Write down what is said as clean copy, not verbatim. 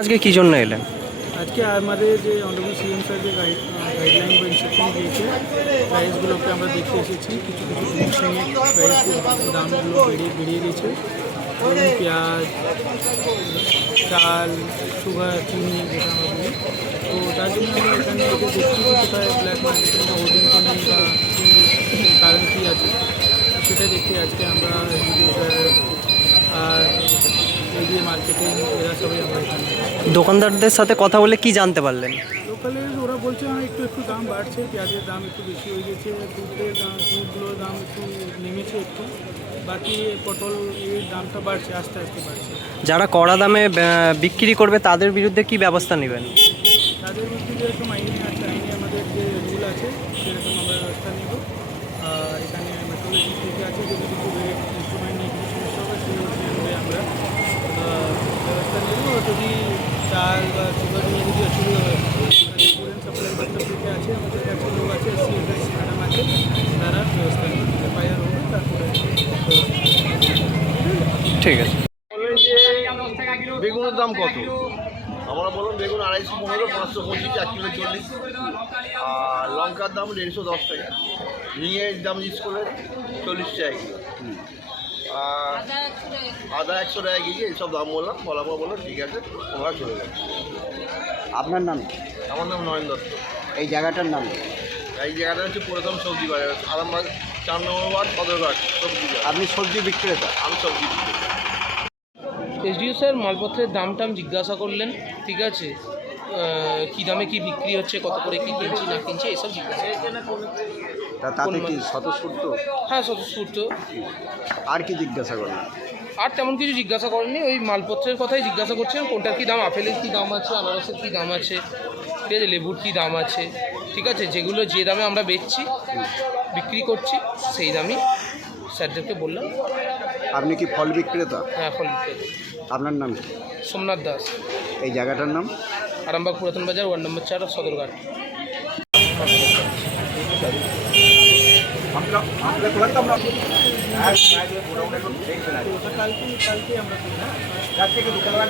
আজকে কি জন্য এলেন? আজকে আমাদের যে অনারেবল সিএম স্যার যে গাইডলাইন বা ইনস্ট্রাকশন দিয়েছে প্রাইসগুলোকে আমরা দেখে এসেছি। কিছু কিছু জিনিস নিয়ে প্রাইস দামগুলো বেড়িয়ে গেছে, যেমন পেঁয়াজ, চাল, সুগার, চিনি যেটা আমরা বলি। তো তার জন্য আমরা এখানে এসে দেখছি যে কোথায় ব্ল্যাক মার্কেটে বা হোর্ডিং তো নেই বা কী কারণ কী আছে সেটা দেখতে আজকে আমরা ভিডিও স্যার আর এরিয়া মার্কেটিং এরা সবাই আমরা এখানে। দোকানদারদের সাথে কথা বলে কি জানতে পারলেন? লোকালে ওরা বলছে একটু একটু দাম বাড়ছে, পেঁয়াজের দাম একটু বেশি হয়ে গেছে, দুধগুলোর দাম একটু নেমেছে একটু, বাকি পটল এর দামটা বাড়ছে, আস্তে আস্তে বাড়ছে। যারা কড়া দামে বিক্রি করবে তাদের বিরুদ্ধে কি ব্যবস্থা নেবেন? তাদের মধ্যে যেরকম আইনে আছে, আইনে আমাদের যে রুল আছে সেরকম আমরা ব্যবস্থা নেব। আর এখানে মেট্রোলজি থেকে আছে, যদি কিছু ইনস্ট্রুমেন্ট নিয়ে কিছু সমস্যা হবে সেই অনুযায়ী আমরা ব্যবস্থা নেব। যদি চাল বা সুগার নিয়ে যদি অসুবিধা হয়, রেস্টুরেন্ট সাপ্লাই বাচ্চা থেকে আছে, আমাদের কাছে লোক আছে, সিএফএস ম্যাডাম আছে, তারা ব্যবস্থা নেবে। এফআইআর হবে, তারপরে ঠিক আছে। বেগুনের দাম কত? আমরা বললাম বেগুন 250, 525, 1 কিলো 40, আর লঙ্কার দাম 110 টাকা, ঝিঙের দাম ইউজ করলে 40 টাকা কিলো, আর আদা 100 টাকা কেজি। এইসব দাম বলার পর বললো ঠিক আছে, ওরা চলে যাচ্ছে। আপনার নাম? আমার নাম নয়ন দত্ত। এই জায়গাটার নাম? এই জায়গাটা হচ্ছে প্রথম সবজি বাজার, আরামবাগ 4 নম্বর ওয়ার্ড, সদরঘাট সবজি বাজার। আপনি সবজি বিক্রেতা? আমি সবজি বিক্রি করি। এসডিও স্যার মালপত্রের দাম টাম জিজ্ঞাসা করলেন, ঠিক আছে, কী দামে কি বিক্রি হচ্ছে, কত করে কি কিনছি না কিনছি এসব জিজ্ঞাসা। তাতে কি স্বতঃস্ফূর্ত? হ্যাঁ, স্বতঃস্ফূর্ত। আর কি জিজ্ঞাসা করলেন? আর তেমন কিছু জিজ্ঞাসা করেননি, ওই মালপত্রের কথাই জিজ্ঞাসা করছেন, কোনটার কী দাম, আপেলের কী দাম আছে, আনারসের কী দাম আছে, ঠিক আছে, লেবুর কী দাম আছে, ঠিক আছে, যেগুলো যে দামে আমরা বিক্রি করছি সেই দামই স্যারদেরকে বললাম। আপনি কি ফল বিক্রেতা? হ্যাঁ, ফল বিক্রেতা। আপনার নাম কি? সোমনাথ দাস। এই জায়গাটার নাম? আরামবাগ পুরাতন বাজার, ওয়ার্ড নম্বর 4, সদরঘাট। কালকে আমরা